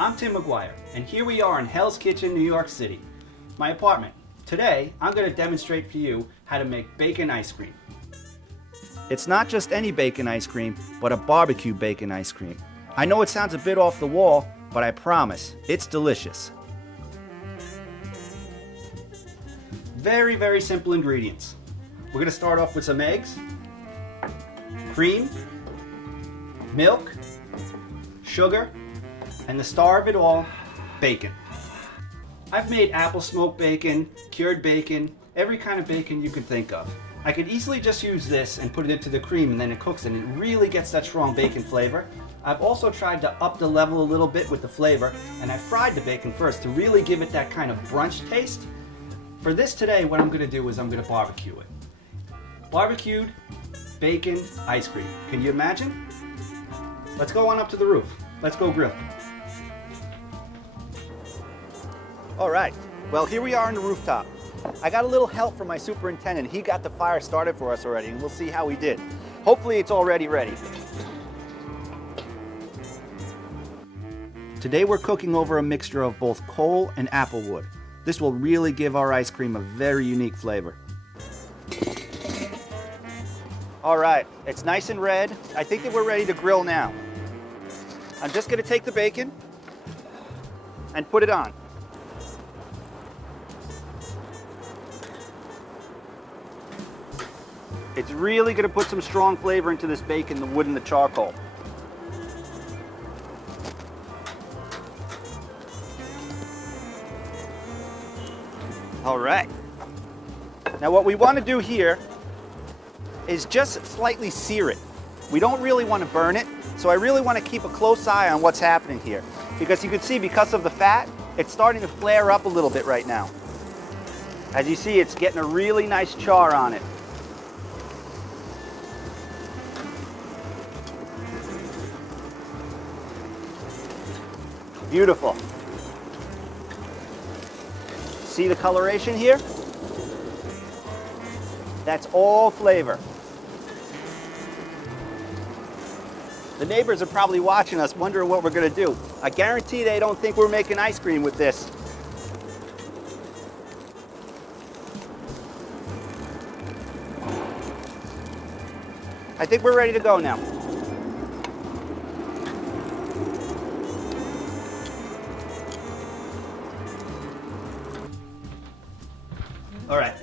I'm Tim McGuire, and here we are in Hell's Kitchen, New York City, my apartment. Today, I'm going to demonstrate for you how to make bacon ice cream. It's not just any bacon ice cream, but a barbecue bacon ice cream. I know it sounds a bit off the wall, but I promise, it's delicious. Very, very simple ingredients. We're going to start off with some eggs, cream, milk, sugar, and the star of it all, bacon. I've made apple smoked bacon, cured bacon, every kind of bacon you can think of. I could easily just use this and put it into the cream and then it cooks and it really gets that strong bacon flavor. I've also tried to up the level a little bit with the flavor, and I fried the bacon first to really give it that kind of brunch taste. For this today, what I'm going to do is I'm going to barbecue it. Barbecued bacon ice cream. Can you imagine? Let's go on up to the roof. Let's go grill. All right, well, here we are on the rooftop. I got a little help from my superintendent. He got the fire started for us already, and we'll see how we did. Hopefully it's already ready. Today we're cooking over a mixture of both coal and apple wood. This will really give our ice cream a very unique flavor. All right, it's nice and red. I think that we're ready to grill now. I'm just gonna take the bacon and put it on. It's really going to put some strong flavor into this bacon, the wood and the charcoal. All right. Now what we want to do here is just slightly sear it. We don't really want to burn it, so I really want to keep a close eye on what's happening here. Because you can see, because of the fat, it's starting to flare up a little bit right now. As you see, it's getting a really nice char on it. Beautiful. See the coloration here? That's all flavor. The neighbors are probably watching us, wondering what we're going to do. I guarantee they don't think we're making ice cream with this. I think we're ready to go now. All right,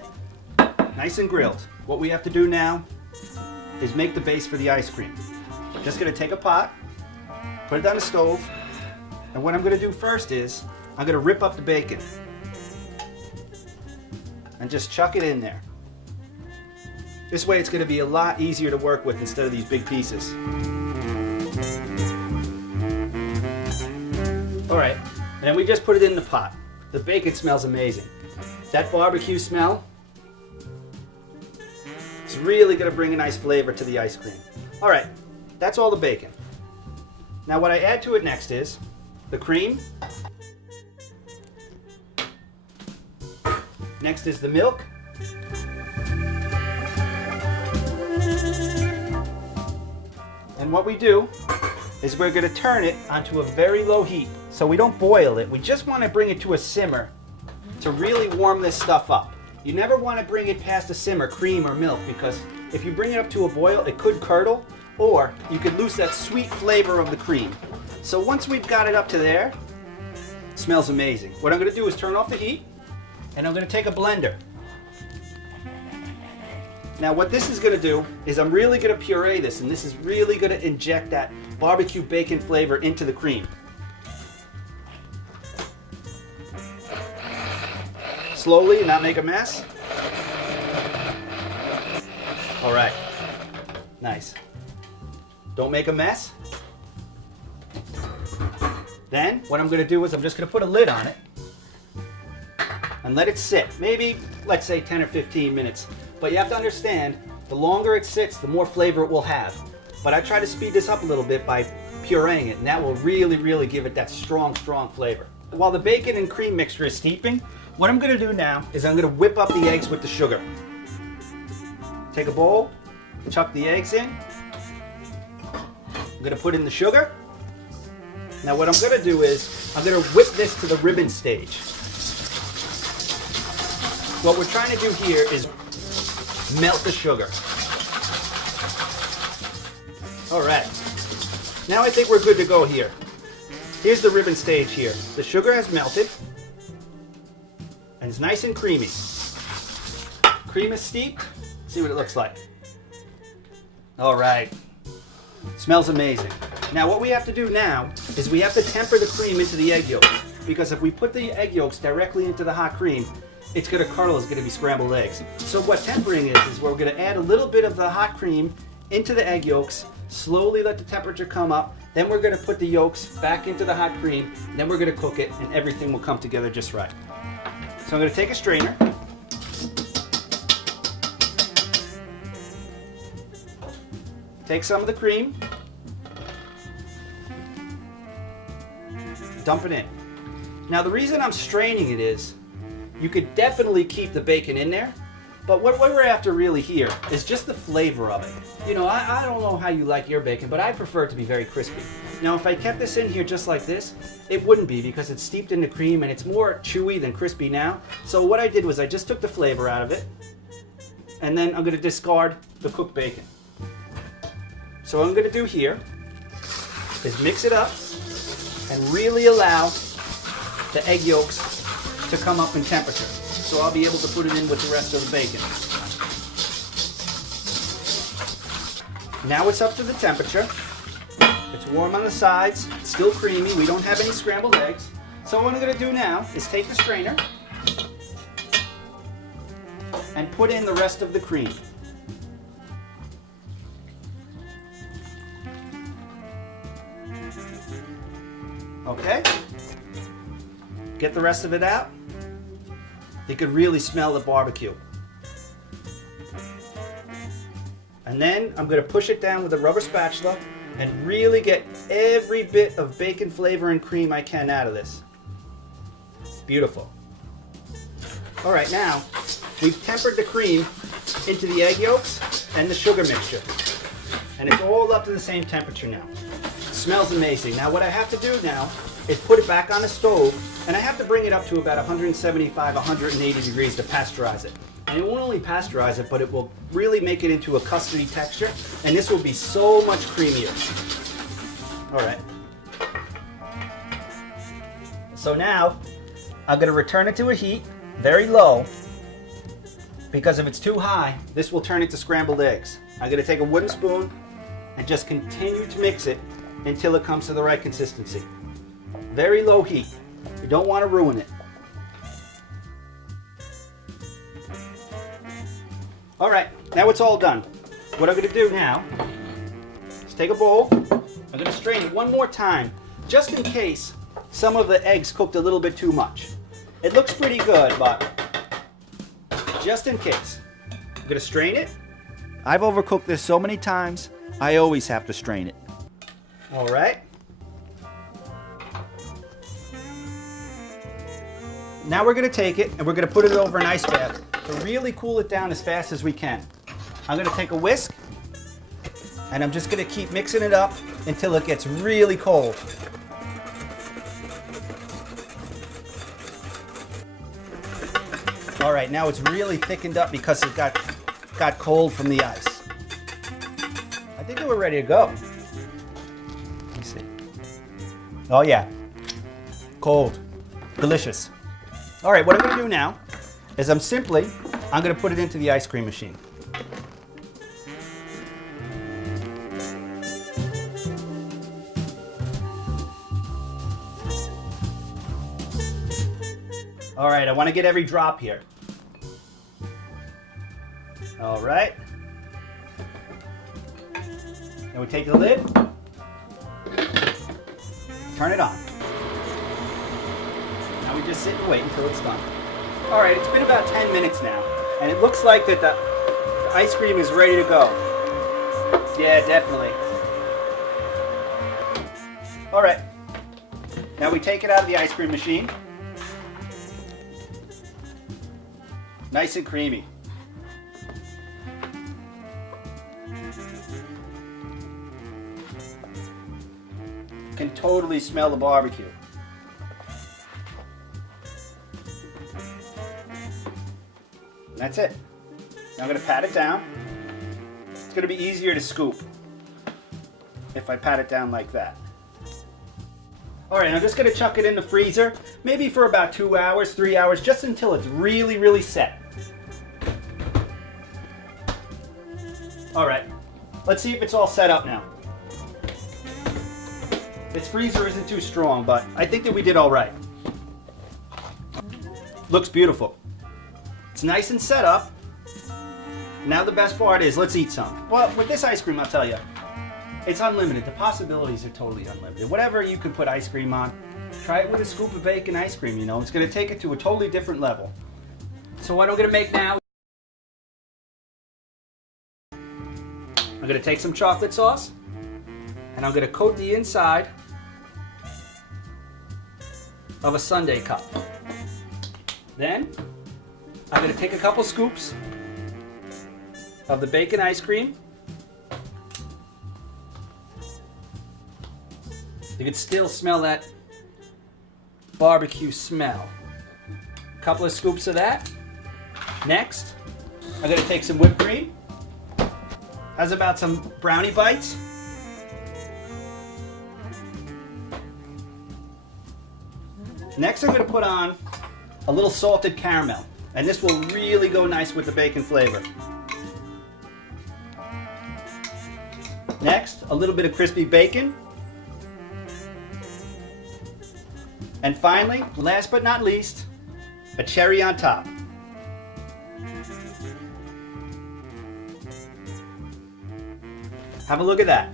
nice and grilled. What we have to do now is make the base for the ice cream. Just gonna take a pot, put it on the stove, and what I'm gonna do first is I'm gonna rip up the bacon and just chuck it in there. This way it's gonna be a lot easier to work with instead of these big pieces. All right, and then we just put it in the pot. The bacon smells amazing. That barbecue smell, it's really going to bring a nice flavor to the ice cream. All right, that's all the bacon. Now what I add to it next is the cream. Next is the milk. And what we do is we're going to turn it onto a very low heat. So we don't boil it, we just want to bring it to a simmer to really warm this stuff up. You never want to bring it past a simmer, cream or milk, because if you bring it up to a boil, it could curdle, or you could lose that sweet flavor of the cream. So once we've got it up to there, it smells amazing. What I'm going to do is turn off the heat, and I'm going to take a blender. Now what this is going to do is I'm really going to puree this, and this is really going to inject that barbecue bacon flavor into the cream. Slowly and not make a mess. All right, nice. Don't make a mess. Then what I'm going to do is I'm just going to put a lid on it and let it sit. Maybe, let's say 10 or 15 minutes. But you have to understand, the longer it sits, the more flavor it will have. But I try to speed this up a little bit by pureeing it, and that will really, really give it that strong, strong flavor. While the bacon and cream mixture is steeping, what I'm going to do now is I'm going to whip up the eggs with the sugar. Take a bowl, chuck the eggs in. I'm going to put in the sugar. Now what I'm going to do is, I'm going to whip this to the ribbon stage. What we're trying to do here is melt the sugar. All right. Now I think we're good to go here. Here's the ribbon stage here. The sugar has melted, and it's nice and creamy. Cream is steeped. See what it looks like. All right. Smells amazing. Now what we have to do now is we have to temper the cream into the egg yolks, because if we put the egg yolks directly into the hot cream, it's going to curdle, it's going to be scrambled eggs. So what tempering is we're going to add a little bit of the hot cream into the egg yolks, slowly let the temperature come up, then we're going to put the yolks back into the hot cream, then we're going to cook it, and everything will come together just right. So I'm going to take a strainer, take some of the cream, dump it in. Now the reason I'm straining it is, you could definitely keep the bacon in there, but what we're after really here is just the flavor of it. You know, I don't know how you like your bacon, but I prefer it to be very crispy. Now if I kept this in here just like this, it wouldn't be, because it's steeped in the cream and it's more chewy than crispy now. So what I did was I just took the flavor out of it, and then I'm going to discard the cooked bacon. So what I'm going to do here is mix it up and really allow the egg yolks to come up in temperature. So I'll be able to put it in with the rest of the bacon. Now it's up to the temperature. It's warm on the sides, it's still creamy, we don't have any scrambled eggs. So what I'm going to do now is take the strainer and put in the rest of the cream. Okay? Get the rest of it out. You could really smell the barbecue. And then I'm going to push it down with a rubber spatula and really get every bit of bacon flavor and cream I can out of this. Beautiful. All right, now we've tempered the cream into the egg yolks and the sugar mixture. And it's all up to the same temperature now. It smells amazing. Now what I have to do now is put it back on the stove, and I have to bring it up to about 175, 180 degrees to pasteurize it. And it won't only pasteurize it, but it will really make it into a custardy texture, and this will be so much creamier. All right. So now, I'm going to return it to a heat, very low, because if it's too high, this will turn into scrambled eggs. I'm going to take a wooden spoon and just continue to mix it until it comes to the right consistency. Very low heat. You don't want to ruin it. All right, now it's all done. What I'm going to do now is take a bowl. I'm going to strain it one more time, just in case some of the eggs cooked a little bit too much. It looks pretty good, but just in case. I'm going to strain it. I've overcooked this so many times, I always have to strain it. All right. Now we're going to take it and we're going to put it over an ice bath to really cool it down as fast as we can. I'm going to take a whisk and I'm just going to keep mixing it up until it gets really cold. All right, now it's really thickened up because it got cold from the ice. I think we're ready to go. Let me see. Oh yeah, cold, delicious. All right, what I'm going to do now is I'm going to put it into the ice cream machine. All right, I want to get every drop here. All right. Then we take the lid, turn it on. Now we just sit and wait until it's done. All right, it's been about 10 minutes now, and it looks like that the ice cream is ready to go. Yeah, definitely. All right, now we take it out of the ice cream machine. Nice and creamy. can totally smell the barbecue. That's it. Now I'm going to pat it down. It's going to be easier to scoop if I pat it down like that. Alright, I'm just going to chuck it in the freezer, maybe for about 2 hours, 3 hours, just until it's really, really set. Alright, let's see if it's all set up now. This freezer isn't too strong, but I think that we did alright. Looks beautiful. It's nice and set up. Now the best part is, let's eat some. Well, with this ice cream, I'll tell you, it's unlimited. The possibilities are totally unlimited. Whatever you can put ice cream on, try it with a scoop of bacon ice cream, you know. It's going to take it to a totally different level. So what I'm going to make now, I'm going to take some chocolate sauce, and I'm going to coat the inside of a sundae cup. Then, I'm going to take a couple scoops of the bacon ice cream. You can still smell that barbecue smell. A couple of scoops of that. Next, I'm going to take some whipped cream. How's about some brownie bites? Next, I'm going to put on a little salted caramel. And this will really go nice with the bacon flavor. Next, a little bit of crispy bacon. And finally, last but not least, a cherry on top. Have a look at that.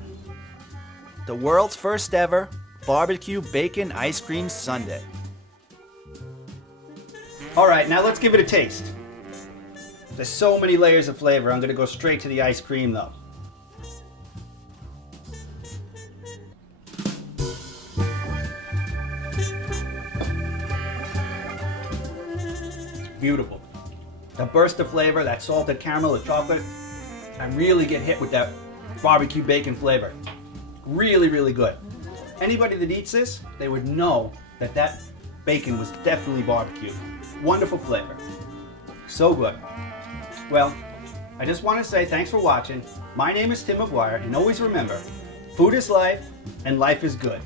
The world's first ever barbecue bacon ice cream sundae. All right, now let's give it a taste. There's so many layers of flavor. I'm going to go straight to the ice cream though. Beautiful. The burst of flavor, that salted caramel, the chocolate. I really get hit with that barbecue bacon flavor. Really, really good. Anybody that eats this, they would know that that bacon was definitely barbecue. Wonderful flavor. So good. Well, I just want to say thanks for watching. My name is Tim McGuire, and always remember, food is life, and life is good.